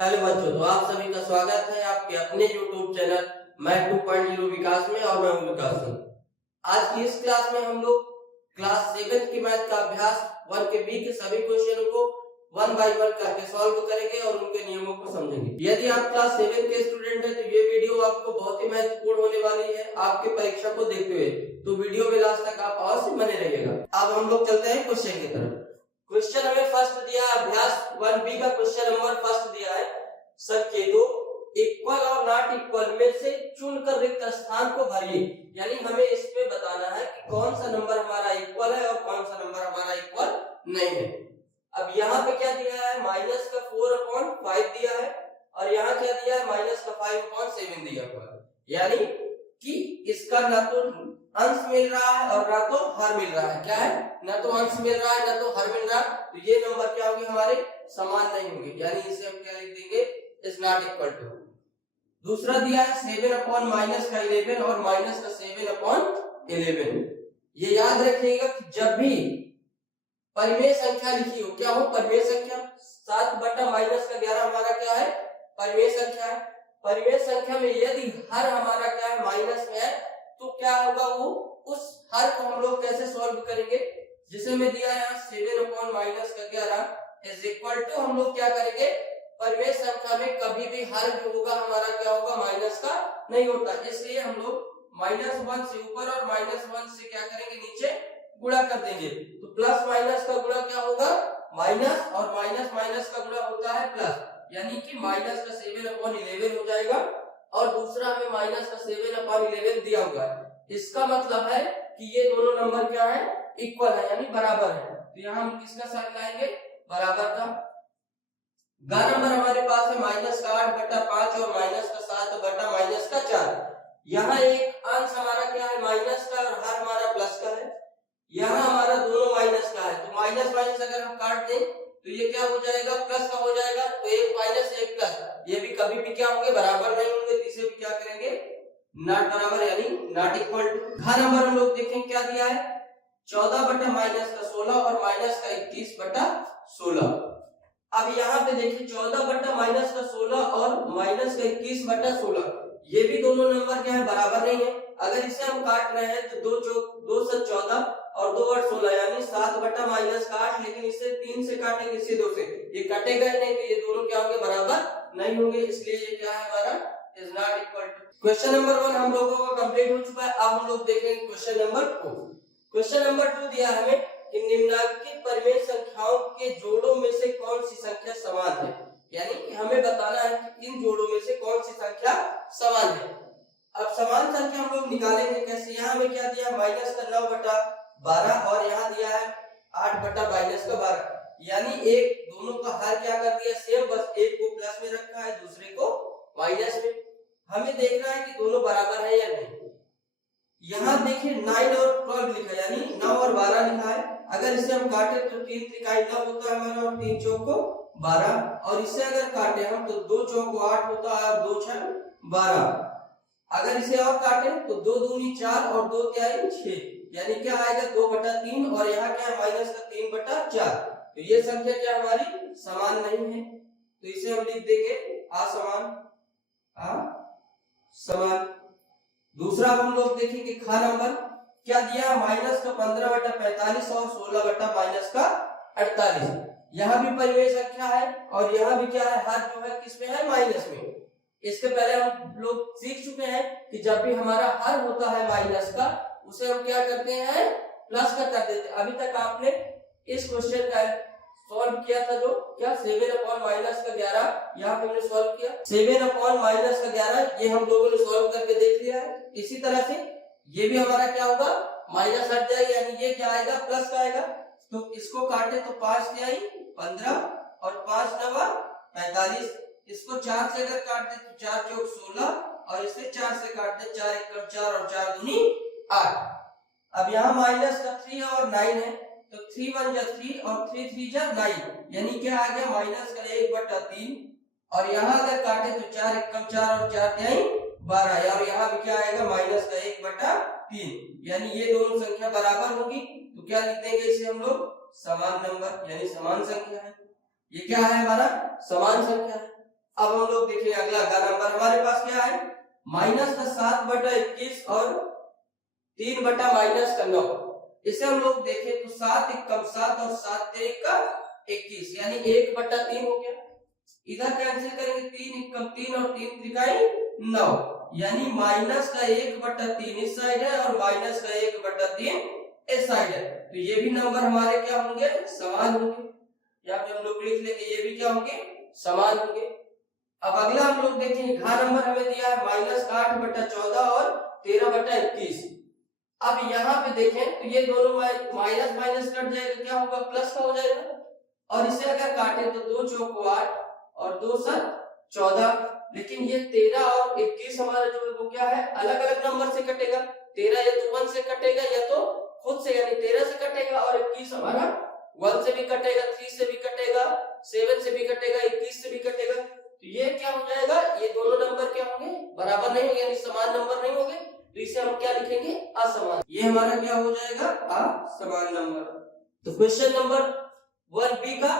Hello बच्चों, तो आप सभी का स्वागत है आपके अपने YouTube चैनल मैथ 2.0 विकास में। और मैं हूं विकास सिंह। आज की इस क्लास में हम लोग क्लास 7 की मैथ का अभ्यास 1 के बी के सभी क्वेश्चनों को 1 बाय 1 करके सॉल्व करेंगे और उनके नियमों को समझेंगे। यदि आप क्लास 7 के स्टूडेंट हैं तो ये वीडियो आपको बहुत ही महत्वपूर्ण होने वाली है आपके परीक्षा को देखते हुए, तो वीडियो में लास्ट तक आप अवश्य बने रहिएगा। अब हम लोग चलते हैं क्वेश्चन की तरफ। क्वेश्चन हमें फर्स्ट दिया है, अभ्यास 1 बी का क्वेश्चन नंबर फर्स्ट दिया है। संकेतों इक्वल और नॉट इक्वल में से चुनकर रिक्त स्थान को भरिए। यानी हमें इसमें बताना है कि कौन सा नंबर हमारा इक्वल है और कौन सा नंबर हमारा इक्वल नहीं है। अब यहाँ पे क्या दिया है, माइनस का 4/5 दिया है और यहाँ क्या दिया है, माइनस का 5/7 दिया हुआ है। यानी कि इसका ना तो अंश मिल रहा है और ना तो हर मिल रहा है। क्या है, ना तो अंश मिल रहा है ना तो हर मिल रहा है, तो ये नंबर क्या होंगे, हमारे समान नहीं होंगे। यानी इसे हम क्या लिख देंगे, इज नॉट इक्वल टू। दूसरा दिया है 7/-11 और माइनस का 7/11। ये याद रखिएगा कि जब भी परिमेय संख्या लिखी हो, क्या हो, परिमेय संख्या। 7/-11 हमारा क्या है, परिमेय संख्या है। परिमेय संख्या में यदि हर हमारा क्या है, माइनस में है, तो क्या होगा, वो उस हर को हम लोग कैसे सॉल्व करेंगे, जिसे मैं दिया है 7/-11 इज इक्वल टू, हम लोग क्या करेंगे, परिमेय संख्या में कभी भी हर जो होगा हमारा क्या होगा, माइनस का नहीं होता। इसलिए हम लोग -1 से ऊपर और -1 से क्या करेंगे, नीचे गुणा कर देंगे। तो प्लस माइनस का गुणा क्या होगा, माइनस, और माइनस माइनस का गुणा होता है प्लस। यानी कि माइनस का 7/11 हो जाएगा और दूसरा हमें माइनस का 7/11 दिया हुआ है। इसका मतलब है कि ये दोनों नंबर क्या है, इक्वल है, यानी बराबर है। तो यहाँ हम किसका साइन लाएंगे, बराबर का। गा नंबर हमारे पास है माइनस का 8/5 और माइनस का 7/-4। यहाँ एक अंश हमारा क्या है, माइनस का, और हर हमारा प्लस का है। यहाँ हमारा दोनों माइनस का है, तो माइनस माइनस अगर हम काट दें तो ये क्या हो जाएगा, प्लस का हो जाएगा। तो एक माइनस एक प्लस, ये भी कभी भी क्या होंगे, बराबर नहीं होंगे। तो इसे भी क्या करेंगे, नॉट बराबर, यानी नॉट इक्वल टू। घ नंबर हम लोग देखें क्या दिया है, 14/-16 और माइनस का 21/16। अब यहाँ पे देखिए 14/-16 और माइनस का 21/16, ये भी दोनों नंबर क्या है, बराबर नहीं है। अगर इसे हम काट रहे हैं तो 2 चौक 2 से 14 और 2 8 16, यानी 7/-8। लेकिन इसे 3 से काटेंगे, इसे 2 से, ये कटेगा ही नहीं, तो ये दोनों क्या होंगे, बराबर नहीं होंगे। इसलिए ये क्या है, हमारा is not equal to. Question number 1 हम लोगों का कंप्लीट हो चुका है। अब हम लोग देखेंगे क्वेश्चन नंबर 2। क्वेश्चन नंबर 2 दिया हमें कि निम्नलिखित परिमेय संख्याओं के जोड़ों में से कौन सी संख्या समान है। यानी कि हमें बताना है कि इन जोड़ों में से कौन सी संख्या समान है। अब समान संख्या हम लोग निकालेंगे कैसे। यहाँ हमें क्या दिया, माइनस का 9/12 और यहाँ दिया है 8/-12। यानी एक दोनों का हर क्या कर दिया, सेम, बस एक को प्लस में रखा है, दूसरे को माइनस में। हमें देखना है कि दोनों बराबर है या नहीं। यहाँ देखिए 9 और 12 लिखा है, यानी 9 और 12 लिखा है। अगर इसे हम काटे तो 3 त्रिकाई 9 होता है हमारा, और 3 चौक 12। और इसे अगर काटे हम तो 2 चौक 8 होता है और 2 छह 12। अगर इसे और काटे तो 2 दूनी 4 और 2 क्या है 6, यानी क्या आएगा 2/3। और यहाँ क्या है, माइनस का 3/4। तो ये संख्या क्या हमारी समान नहीं है, तो इसे हम लिख देंगे असमान, असमान। दूसरा हम लोग देखेंगे खा नंबर क्या दिया, माइनस का 15/45 और 16/-48। यहाँ भी परिमेय संख्या है और यहाँ भी क्या है, हर जो है किसमें है, माइनस में। इसके पहले हम लोग सीख चुके हैं कि जब भी हमारा हर होता है माइनस का, उसे हम क्या करते हैं, प्लस का कर देते हैं। अभी तक आपने इस क्वेश्चन का सॉल्व किया था, जो क्या 7/-11 यहाँ पे हमने सॉल्व किया। 7/-11 ये हम लोगों ने सॉल्व करके देख लिया है। इसी तरह से ये भी हमारा क्या होगा, माइनस हट जाएगा, यानी ये क्या आएगा, प्लस का आएगा। तो इसको काटे तो 5 क्या आई 15 और 5 9 45। इसको 4 से अगर काट दे तो 4 चौक 16 और इसे 4 से काट दे 4 1 4 और 4 दूनी 8। अब यहाँ माइनस का 3 और 9 है, तो 3 1 जा 3 और 3 3 जा 9, यानी क्या आ गया, माइनस का 1/3। और यहाँ अगर काटे तो 4 1 4 और 4 क्या 12, और यहाँ भी क्या आएगा, माइनस का 1/3। यानी ये दोनों संख्या बराबर होगी, तो क्या लिख देंगे इसे हम लोग, समान नंबर, यानी समान संख्या है। ये क्या है, हमारा समान संख्या है। अब हम लोग देखेंगे अगला गा नंबर हमारे पास क्या है, माइनस का 7/21 और 3/-9। इसे हम लोग देखें तो 7 एकम 7 और 7 तेरे का 21 यानी 1/3 हो गया। इधर कैंसिल करेंगे 3 एकम 3 और 3 त्रिकाई 9 यानी माइनस का 1/3 इस साइड है और माइनस का 1/3 इस साइड है। तो ये भी नंबर हमारे क्या होंगे, समान होंगे। यहाँ पे हम लोग लिख लेंगे ये भी क्या होंगे, समान होंगे। अब अगला हम लोग देखेंगे घा नंबर हमें दिया है माइनस 8/14 और 13/21। अब यहाँ पे देखें तो ये दोनों माइनस माइनस कट जाएगा, क्या होगा, प्लस का हो जाएगा। और इसे अगर काटे तो 2 चौको 8 और 2 7 14। लेकिन ये 13 और 21 हमारा जो है वो क्या है, अलग अलग नंबर से कटेगा। 13 या तो 1 से कटेगा या तो खुद से यानी 13 से कटेगा और 21 हमारा 1 से भी कटेगा, 3 से भी कटेगा, 7 से भी कटेगा, 21 से भी कटेगा। तो ये क्या हो जाएगा, ये दोनों नंबर क्या होंगे, बराबर नहीं होंगे यानी समान नंबर नहीं होंगे। तो इसे हम क्या लिखेंगे, असमान। ये हमारा क्या हो जाएगा, असमान नंबर। तो क्वेश्चन नंबर 1B का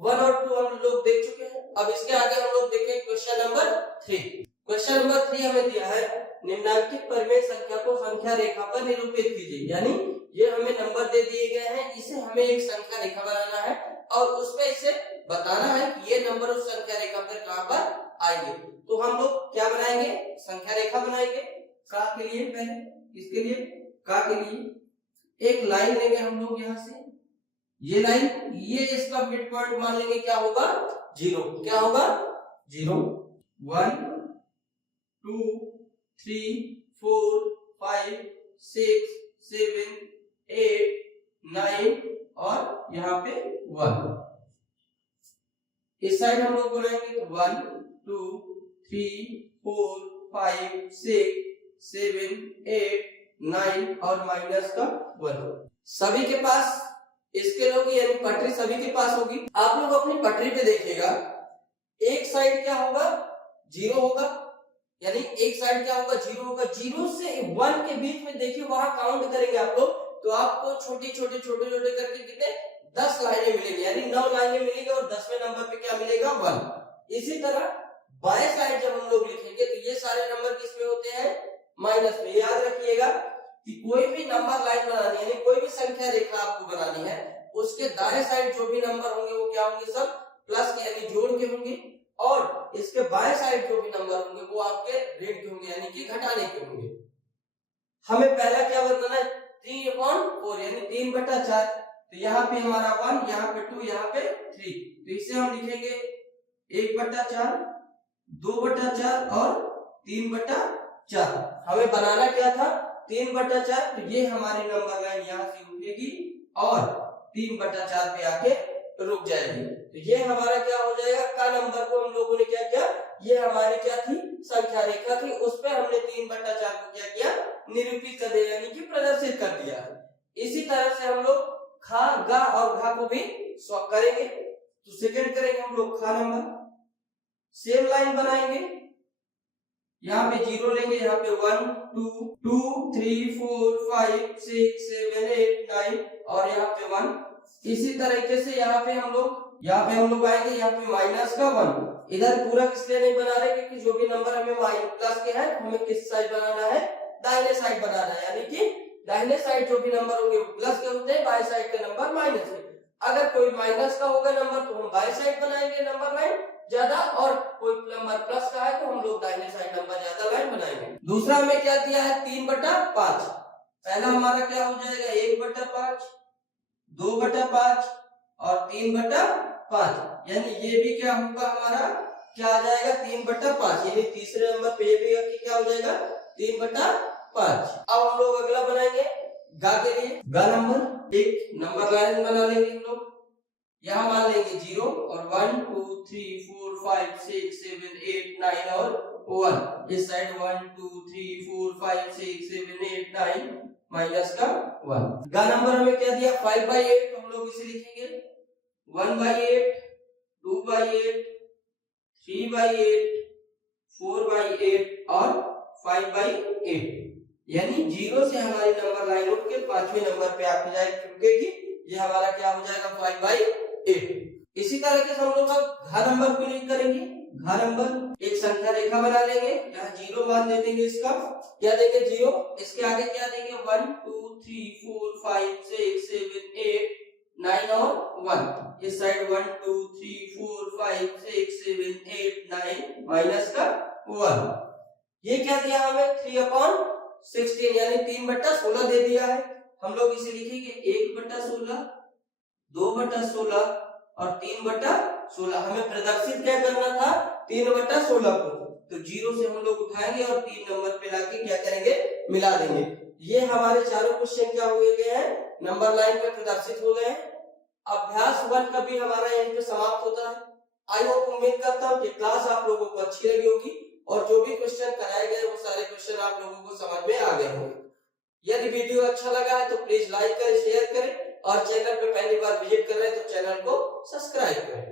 1 और 2 हम लोग देख चुके हैं। अब इसके आगे हम लोग देखें क्वेश्चन नंबर 3। क्वेश्चन नंबर 3 हमें दिया है निम्नलिखित परिमेय संख्या को संख्या रेखा पर निरूपित कीजिए। यानी ये हमें नंबर दे दिए गए हैं, इसे हमें एक संख्या रेखा बनाना है और उसमें इसे बताना है कि ये नंबर उस संख्या रेखा पर कहां पर आएंगे। तो हम लोग क्या बनाएंगे, संख्या रेखा बनाएंगे। का के लिए पहले, किसके लिए, का के लिए एक लाइन लेंगे हम लोग यहाँ से, ये लाइन, ये इसका मिड पॉइंट मान लेंगे क्या होगा, 0। क्या होगा, 0 1 2 3 4 5 6 7 8 9 और यहाँ पे 1। इस साइड हम लोग बोलेंगे 1 2 3 4 5 6 7 8 9 और माइनस का 1। सभी के पास इसके लोग यानी पटरी सभी के पास होगी। आप लोग अपनी पटरी पे देखिएगा, एक साइड क्या होगा, 0 होगा, यानी एक साइड क्या होगा, 0 होगा। 0 से 1 के बीच में देखिए वहां काउंट करेंगे आप लोग तो आपको छोटे छोटे करके कितने 10 लाइनें मिलेंगी, यानी 9 लाइनें मिलेंगी और 10वें नंबर पे क्या मिलेगा, 1। इसी तरह बाएं साइड जब हम लोग लिखेंगे तो ये सारे नंबर किसमें होते हैं, माइनस में। याद रखिएगा कि कोई भी नंबर लाइन बनानी है, यानी कोई भी संख्या रेखा आपको बनानी है, उसके दाएं साइड जो भी नंबर होंगे वो क्या होंगे, सब प्लस के यानी जोड़ के होंगे और इसके बाएं साइड जो भी नंबर होंगे वो आपके ऋण के होंगे यानी कि घटाने के होंगे। हमें पहला क्या बताना है, 3/4 यानी 3/4। तो यहाँ पे हमारा 1, यहाँ पे 2, यहाँ पे 3। तो इसे हम लिखेंगे 1/4, 2/4 और 3/4। हमें बनाना क्या था, 3/4। तो ये हमारी नंबर लाइन यहाँ से उठेगी और 3/4 पे आके रुक जाएगी। तो ये हमारा क्या हो जाएगा, का नंबर को हम लोगों ने क्या किया, ये हमारी क्या थी, संख्या रेखा थी, उस पर हमने 3/4 को क्या किया, निरूपित कर दिया यानी कि प्रदर्शित कर दिया। इसी तरह से हम लोग खा, गा और घा को भी स्वैप करेंगे। तो सेकंड करेंगे हम लोग खा नंबर, सेम लाइन बनाएंगे, यहाँ पे 0 लेंगे, यहाँ पे 1 2 3 4 5 6 7 8 9 और यहाँ पे 1। इसी तरीके से यहाँ पे हम लोग आएंगे, यहाँ पे माइनस का 1। इधर पूरा इसलिए नहीं बना रहे क्योंकि जो भी नंबर हमें प्लस के है हमें किस साइड बनाना है, दाहिने साइड बनाना है, यानी कि दाहिने साइड जो भी नंबर होंगे वो प्लस के होते हैं, बाएं साइड के नंबर माइनस के। अगर कोई माइनस का होगा नंबर तो हम बाएं साइड बनाएंगे नंबर लाइन ज्यादा, और कोई नंबर प्लस का है तो हम लोग दाहिने साइड नंबर ज्यादा लाइन बनाएंगे। दूसरा हमें क्या दिया है, 3/5। पहला हमारा क्या हो जाएगा, 1/5, 2/5 और 3/5, यानी ये भी क्या होगा हमारा, क्या आ जाएगा, 3/5। यानी तीसरे नंबर पे ये भी क्या हो जाएगा, 3/5। अब हम लोग अगला बनाएंगे गा के लिए, गा नंबर एक नंबर लाइन बना लेंगे हम लोग, यहाँ मान लेंगे 0 और 1 2 3 4 5 6 7 8 9 और 1। इस साइड 1 2 3 4 5 6 7 8 9 माइनस का 1। गा नंबर हमें क्या दिया, 5/8। तो हम लोग इसे लिखेंगे 1/8, 2/8, 3/8, 4/8 और 5/8। यानी 0 से हमारी नंबर लाइन उठ के 5वें नंबर पे आके जाएगी, ये हमारा क्या हो जाएगा, 5/8। इसी तरीके से हम लोग अब घा नंबर को लिख करेंगे, घात नंबर एक संख्या रेखा बना लेंगे, यहाँ 0 मान दे देंगे, इसका क्या देंगे 0, इसके आगे क्या देंगे 1 2 3 4 5 6 7 8 9 और 1, इस साइड 1 2 3 4 5 6 7 8 9 माइनस का 1। ये क्या दिया हमें 3/16 यानी 3/16 दे दिया है। हम लोग इसे लिखेंगे 1/16, 2/16 और 3/16। हमें प्रदर्शित क्या करना था 3/16 को, तो 0 से हम लोग उठाएंगे और 3 नंबर पे लाके क्या करेंगे मिला देंगे। ये हमारे चारों क्वेश्चन क्या हुए गए हैं नंबर लाइन पे प्रदर्शित हो गए हैं। अभ्यास 1 का भी हमारा यहीं पे समाप्त होता है। आई होप उम्मीद करता हूँ कि क्लास आप लोगों को अच्छी लगी होगी और जो भी क्वेश्चन कराए गए वो सारे क्वेश्चन आप लोगों को समझ में आ गए होंगे। यदि वीडियो अच्छा लगा है तो प्लीज लाइक करें, शेयर करें और चैनल पे पहली बार विजिट कर रहे हैं तो चैनल को सब्सक्राइब करें।